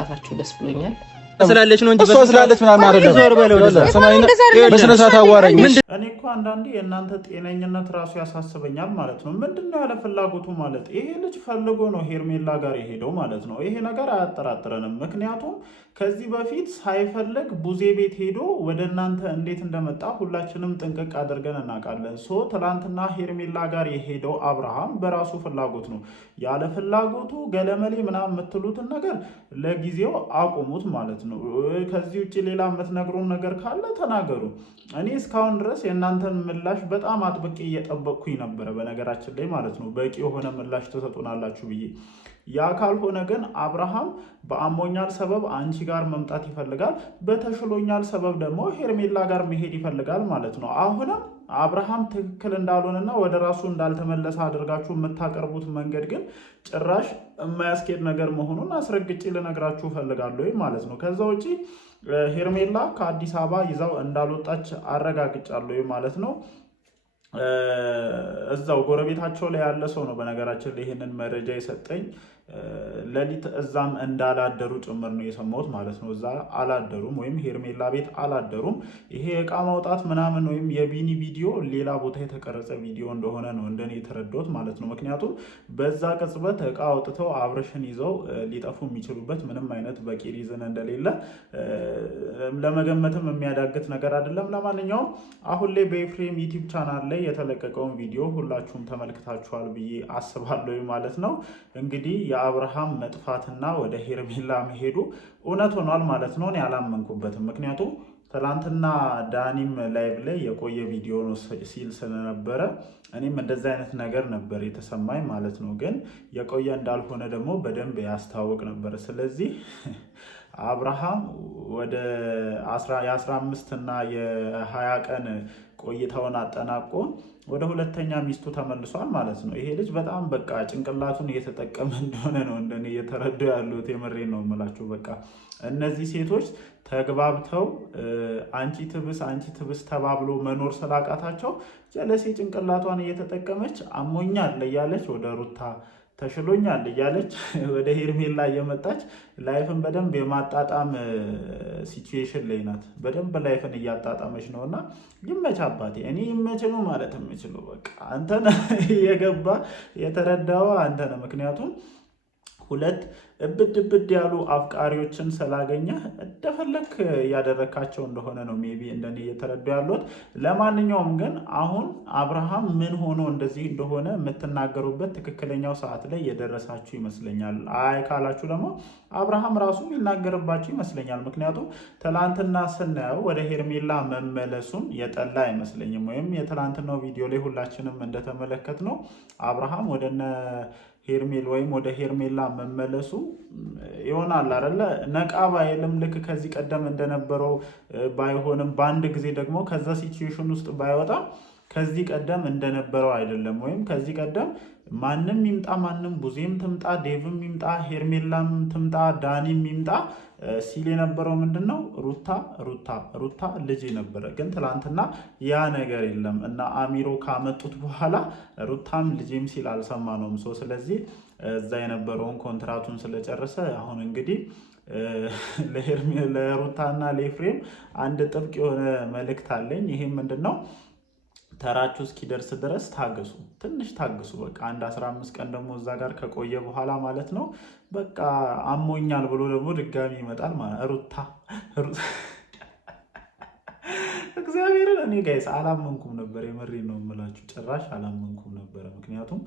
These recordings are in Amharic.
በመምጣታችሁ ደስ ብሎኛል። ስላለች ነው እንጂ ስላለች ምናምን አይደለም። በስነ ስርዓት አዋራኝ። እኔ እኮ አንዳንዴ የእናንተ ጤነኝነት ራሱ ያሳስበኛል ማለት ነው። ምንድነው ያለ ፍላጎቱ ማለት ይሄ ልጅ ፈልጎ ነው ሄርሜላ ጋር የሄደው ማለት ነው። ይሄ ነገር አያጠራጥረንም። ምክንያቱም ከዚህ በፊት ሳይፈልግ ቡዜ ቤት ሄዶ ወደ እናንተ እንዴት እንደመጣ ሁላችንም ጥንቅቅ አድርገን እናውቃለን። ትላንትና ሄርሜላ ጋር የሄደው አብርሃም በራሱ ፍላጎት ነው። ያለ ፍላጎቱ ገለመሌ ምናምን የምትሉትን ነገር ለጊዜው አቁሙት ማለት ነው። ከዚህ ውጭ ሌላ የምትነግሩን ነገር ካለ ተናገሩ። እኔ እስካሁን ድረስ የእናንተን ምላሽ በጣም አጥብቄ እየጠበቅኩኝ ነበረ፣ በነገራችን ላይ ማለት ነው። በቂ የሆነ ምላሽ ትሰጡናላችሁ ብዬ። ያ ካልሆነ ግን አብርሃም በአሞኛል ሰበብ አንቺ ጋር መምጣት ይፈልጋል፣ በተሽሎኛል ሰበብ ደግሞ ሄርሜላ ጋር መሄድ ይፈልጋል ማለት ነው። አሁንም አብርሃም ትክክል እንዳልሆነና ወደ ራሱ እንዳልተመለሰ አድርጋችሁ የምታቀርቡት መንገድ ግን ጭራሽ የማያስኬድ ነገር መሆኑን አስረግጬ ልነግራችሁ እፈልጋለሁ ማለት ነው። ከዛ ውጪ ሄርሜላ ከአዲስ አበባ ይዛው እንዳልወጣች አረጋግጫለሁ ማለት ነው። እዛው ጎረቤታቸው ላይ ያለ ሰው ነው በነገራችን ላይ ይህንን መረጃ የሰጠኝ። ሌሊት እዛም እንዳላደሩ ጭምር ነው የሰማሁት ማለት ነው። እዛ አላደሩም ወይም ሄርሜላ ቤት አላደሩም። ይሄ እቃ ማውጣት ምናምን ወይም የቢኒ ቪዲዮ ሌላ ቦታ የተቀረጸ ቪዲዮ እንደሆነ ነው እንደኔ የተረዳሁት ማለት ነው። ምክንያቱም በዛ ቅጽበት እቃ አውጥተው አብርሽን ይዘው ሊጠፉ የሚችሉበት ምንም አይነት በቂ ሪዝን እንደሌለ ለመገመትም የሚያዳግት ነገር አይደለም። ለማንኛውም አሁን ላይ በኤፍሬም ዩቲዩብ ቻናል ላይ የተለቀቀውን ቪዲዮ ሁላችሁም ተመልክታችኋል ብዬ አስባለሁ ማለት ነው። እንግዲህ የአብርሃም መጥፋትና ወደ ሄርሜላ መሄዱ እውነት ሆኗል ማለት ነው። እኔ አላመንኩበትም። ምክንያቱም ትላንትና ዳኒም ላይቭ ላይ የቆየ ቪዲዮ ነው ሲል ስለነበረ እኔም እንደዛ አይነት ነገር ነበር የተሰማኝ ማለት ነው። ግን የቆየ እንዳልሆነ ደግሞ በደንብ ያስታውቅ ነበር። ስለዚህ አብርሃም ወደ የ15 እና የ20 ቀን ቆይታውን አጠናቆ ወደ ሁለተኛ ሚስቱ ተመልሷል ማለት ነው። ይሄ ልጅ በጣም በቃ ጭንቅላቱን እየተጠቀመ እንደሆነ ነው እንደኔ እየተረዱ ያሉት። የምሬን ነው የምላችሁ። በቃ እነዚህ ሴቶች ተግባብተው አንቺ ትብስ ተባብሎ መኖር ስላቃታቸው ጀለሴ ጭንቅላቷን እየተጠቀመች አሞኛል እያለች ወደ ሩታ ተሽሎኛል እያለች ወደ ሄርሜላ እየመጣች ላይፍን በደንብ የማጣጣም ሲቹዌሽን ላይ ናት። በደንብ ላይፍን እያጣጣመች ነውና ይመች አባቴ። እኔ ይመች ነው ማለት የምችለው በቃ አንተን የገባ የተረዳው አንተ ነው። ምክንያቱም ሁለት እብድ ያሉ አፍቃሪዎችን ስላገኘ እንደፈለክ እያደረካቸው እንደሆነ ነው ሜቢ እንደኔ እየተረዱ ያሉት። ለማንኛውም ግን አሁን አብርሃም ምን ሆኖ እንደዚህ እንደሆነ የምትናገሩበት ትክክለኛው ሰዓት ላይ የደረሳችሁ ይመስለኛል። አይ ካላችሁ ደግሞ አብርሃም ራሱ የሚናገርባችሁ ይመስለኛል። ምክንያቱም ትላንትና ስናየው ወደ ሄርሜላ መመለሱን የጠላ አይመስለኝም። ወይም የትላንትናው ቪዲዮ ላይ ሁላችንም እንደተመለከት ነው አብርሃም ወደነ ሄርሜል ወይም ወደ ሄርሜላ መመለሱ ይሆናል አይደለ? ነቃ ባይልም ልክ ከዚህ ቀደም እንደነበረው ባይሆንም በአንድ ጊዜ ደግሞ ከዛ ሲቹዌሽን ውስጥ ባይወጣ ከዚህ ቀደም እንደነበረው አይደለም። ወይም ከዚህ ቀደም ማንም ይምጣ ማንም ቡዜም ትምጣ ዴቭም ይምጣ ሄርሜላም ትምጣ ዳኒም ይምጣ ሲል የነበረው ምንድነው ሩታ ልጅ ነበረ። ግን ትላንትና ያ ነገር የለም እና አሚሮ ካመጡት በኋላ ሩታም ልጅም ሲል አልሰማነውም። ስለዚህ እዛ የነበረውን ኮንትራቱን ስለጨረሰ አሁን እንግዲህ ለሩታና ለኤፍሬም አንድ ጥብቅ የሆነ መልእክት አለኝ። ይሄም ምንድነው? ተራችሁ እስኪደርስ ድረስ ታገሱ፣ ትንሽ ታገሱ። በቃ አንድ 15 ቀን ደግሞ እዛ ጋር ከቆየ በኋላ ማለት ነው በቃ አሞኛል ብሎ ደግሞ ድጋሚ ይመጣል ማለት ሩታ እግዚአብሔርን እኔ ጋይስ አላመንኩም ነበር። የመሬን ነው የምላችሁ፣ ጭራሽ አላመንኩም ነበር። ምክንያቱም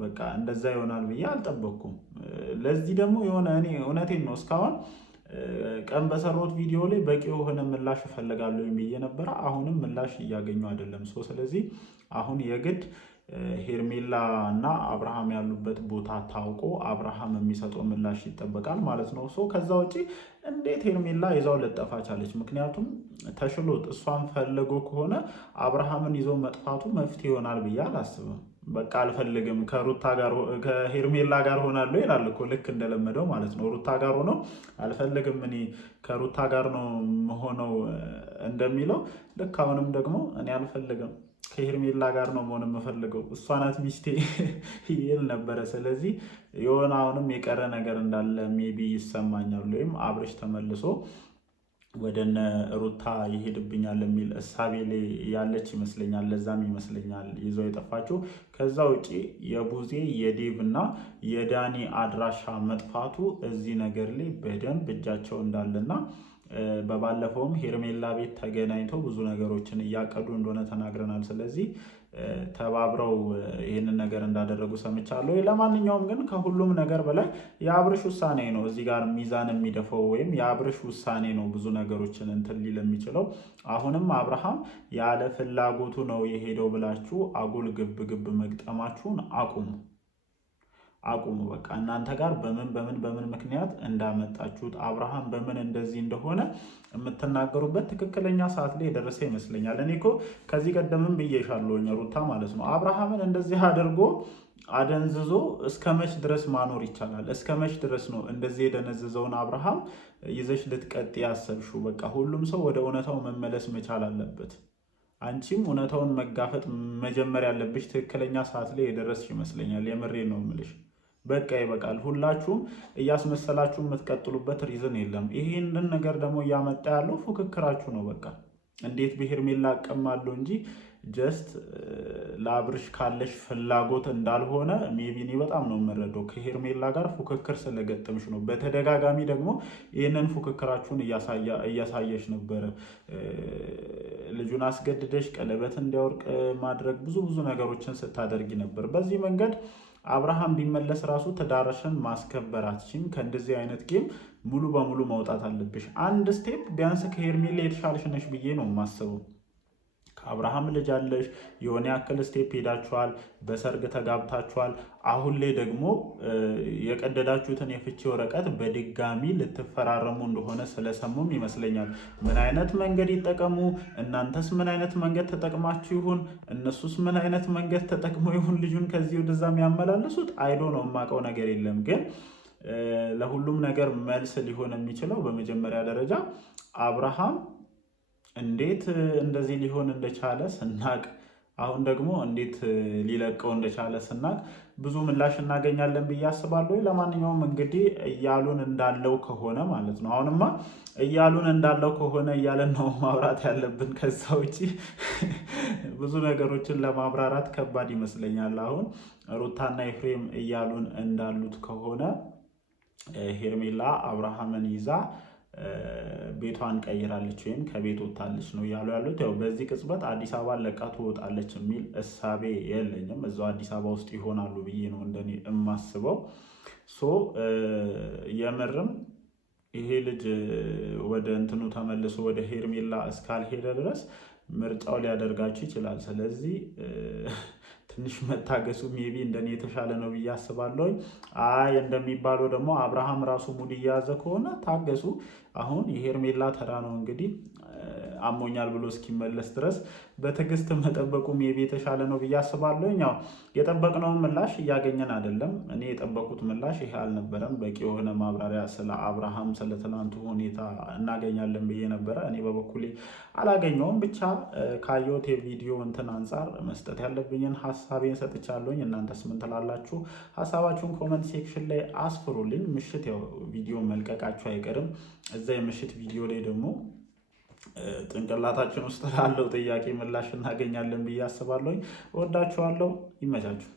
በቃ እንደዛ ይሆናል ብዬ አልጠበቅኩም። ለዚህ ደግሞ የሆነ እኔ እውነቴን ነው እስካሁን ቀን በሰሩት ቪዲዮ ላይ በቂ የሆነ ምላሽ እፈልጋለሁ ብዬ ነበረ። አሁንም ምላሽ እያገኙ አይደለም። ስለዚህ አሁን የግድ ሄርሜላ እና አብርሃም ያሉበት ቦታ ታውቆ አብርሃም የሚሰጠው ምላሽ ይጠበቃል ማለት ነው። ከዛ ውጪ እንዴት ሄርሜላ ይዛው ልጠፋ ቻለች? ምክንያቱም ተሽሎት እሷን ፈልጎ ከሆነ አብርሃምን ይዘው መጥፋቱ መፍትሄ ይሆናል ብዬ አላስብም። በቃ አልፈልግም ከሄርሜላ ጋር ሆናለሁ ይላል እኮ ልክ እንደለመደው ማለት ነው። ሩታ ጋር ሆኖ አልፈልግም እኔ ከሩታ ጋር ነው ሆነው እንደሚለው ልክ አሁንም ደግሞ እኔ አልፈልግም ከሄርሜላ ጋር ነው መሆን የምፈልገው፣ እሷ ናት ሚስቴ ይል ነበረ። ስለዚህ የሆነ አሁንም የቀረ ነገር እንዳለ ሜቢ ይሰማኛል። ወይም አብርሽ ተመልሶ ወደነ ሩታ ይሄድብኛል የሚል እሳቤ ላይ ያለች ይመስለኛል። ለዛም ይመስለኛል ይዘው የጠፋችው። ከዛ ውጪ የቡዜ የዴቭ እና የዳኒ አድራሻ መጥፋቱ እዚህ ነገር ላይ በደንብ እጃቸው እንዳለና በባለፈውም ሄርሜላ ቤት ተገናኝተው ብዙ ነገሮችን እያቀዱ እንደሆነ ተናግረናል። ስለዚህ ተባብረው ይህንን ነገር እንዳደረጉ ሰምቻለሁ። ለማንኛውም ግን ከሁሉም ነገር በላይ የአብርሽ ውሳኔ ነው እዚህ ጋር ሚዛን የሚደፈው፣ ወይም የአብርሽ ውሳኔ ነው ብዙ ነገሮችን እንትን ሊል የሚችለው። አሁንም አብርሃም ያለ ፍላጎቱ ነው የሄደው ብላችሁ አጉል ግብ ግብ መግጠማችሁን አቁሙ። በቃ እናንተ ጋር በምን ምክንያት እንዳመጣችሁት አብርሃም በምን እንደዚህ እንደሆነ የምትናገሩበት ትክክለኛ ሰዓት ላይ የደረሰ ይመስለኛል። እኔ እኮ ከዚህ ቀደምም ብዬሻለሁኝ ሩታ ማለት ነው አብርሃምን እንደዚህ አድርጎ አደንዝዞ እስከ መች ድረስ ማኖር ይቻላል? እስከ መች ድረስ ነው እንደዚህ የደነዘዘውን አብርሃም ይዘሽ ልትቀጥ ያሰብሽው? በቃ ሁሉም ሰው ወደ እውነታው መመለስ መቻል አለበት። አንቺም እውነታውን መጋፈጥ መጀመር ያለብሽ ትክክለኛ ሰዓት ላይ የደረስሽ ይመስለኛል። የምሬ ነው የምልሽ። በቃ ይበቃል። ሁላችሁም እያስመሰላችሁ የምትቀጥሉበት ሪዝን የለም። ይሄንን ነገር ደግሞ እያመጣ ያለው ፉክክራችሁ ነው። በቃ እንዴት በሄርሜላ አቀማለሁ እንጂ ጀስት ለአብርሽ ካለሽ ፍላጎት እንዳልሆነ ሜቢ እኔ በጣም ነው የምረዳው። ከሄርሜላ ጋር ፉክክር ስለገጠምሽ ነው። በተደጋጋሚ ደግሞ ይህንን ፉክክራችሁን እያሳየሽ ነበረ። ልጁን አስገድደሽ ቀለበት እንዲያወርቅ ማድረግ ብዙ ነገሮችን ስታደርጊ ነበር። በዚህ መንገድ አብርሃም ቢመለስ ራሱ ትዳርሽን ማስከበር አትችይም። ከእንደዚህ አይነት ጌም ሙሉ በሙሉ መውጣት አለብሽ። አንድ ስቴፕ ቢያንስ ከሄርሜላ የተሻልሽ ነሽ ብዬ ነው የማስበው። ከአብርሃም ልጅ አለሽ፣ የሆነ ያክል ስቴፕ ሄዳችኋል፣ በሰርግ ተጋብታችኋል። አሁን ላይ ደግሞ የቀደዳችሁትን የፍቺ ወረቀት በድጋሚ ልትፈራረሙ እንደሆነ ስለሰሙም ይመስለኛል። ምን አይነት መንገድ ይጠቀሙ? እናንተስ ምን አይነት መንገድ ተጠቅማችሁ ይሁን? እነሱስ ምን አይነት መንገድ ተጠቅመው ይሁን ልጁን ከዚህ ወደዛ የሚያመላልሱት? አይዶ ነው የማውቀው ነገር የለም። ግን ለሁሉም ነገር መልስ ሊሆን የሚችለው በመጀመሪያ ደረጃ አብርሃም እንዴት እንደዚህ ሊሆን እንደቻለ ስናቅ፣ አሁን ደግሞ እንዴት ሊለቀው እንደቻለ ስናቅ ብዙ ምላሽ እናገኛለን ብዬ አስባለሁ። ለማንኛውም እንግዲህ እያሉን እንዳለው ከሆነ ማለት ነው፣ አሁንማ እያሉን እንዳለው ከሆነ እያለን ነው ማብራት ያለብን። ከዛ ውጭ ብዙ ነገሮችን ለማብራራት ከባድ ይመስለኛል። አሁን ሩታና ኤፍሬም እያሉን እንዳሉት ከሆነ ሄርሜላ አብርሃምን ይዛ ቤቷን ቀይራለች ወይም ከቤት ወጣለች ነው እያሉ ያሉት። ያው በዚህ ቅጽበት አዲስ አበባ ለቃ ትወጣለች የሚል እሳቤ የለኝም። እዛው አዲስ አበባ ውስጥ ይሆናሉ ብዬ ነው እንደኔ የማስበው። የምርም ይሄ ልጅ ወደ እንትኑ ተመልሶ ወደ ሄርሜላ እስካልሄደ ድረስ ምርጫው ሊያደርጋችሁ ይችላል። ስለዚህ ትንሽ መታገሱ ሜቢ እንደኔ የተሻለ ነው ብዬ አስባለሁ። አይ እንደሚባለው ደግሞ አብርሃም ራሱ ሙድ እየያዘ ከሆነ ታገሱ። አሁን የሄርሜላ ተራ ነው እንግዲህ አሞኛል ብሎ እስኪመለስ ድረስ በትዕግስት መጠበቁ ሜቢ የተሻለ ነው ብዬ አስባለሁ። ያው የጠበቅነውን ምላሽ እያገኘን አይደለም። እኔ የጠበቁት ምላሽ ይሄ አልነበረም። በቂ የሆነ ማብራሪያ ስለ አብርሃም ስለ ትናንቱ ሁኔታ እናገኛለን ብዬ ነበረ። እኔ በበኩሌ አላገኘውም። ብቻ ካየሁት የቪዲዮ እንትን አንጻር መስጠት ያለብኝን ሀሳቤን ሰጥቻለሁኝ። እናንተስ ምን ትላላችሁ? ሀሳባችሁን ኮመንት ሴክሽን ላይ አስፍሩልኝ። ምሽት ያው ቪዲዮ መልቀቃችሁ አይቀርም። እዛ የምሽት ቪዲዮ ላይ ደግሞ ጭንቅላታችን ውስጥ ላለው ጥያቄ ምላሽ እናገኛለን ብዬ አስባለሁ። እወዳችኋለሁ። ይመቻችሁ።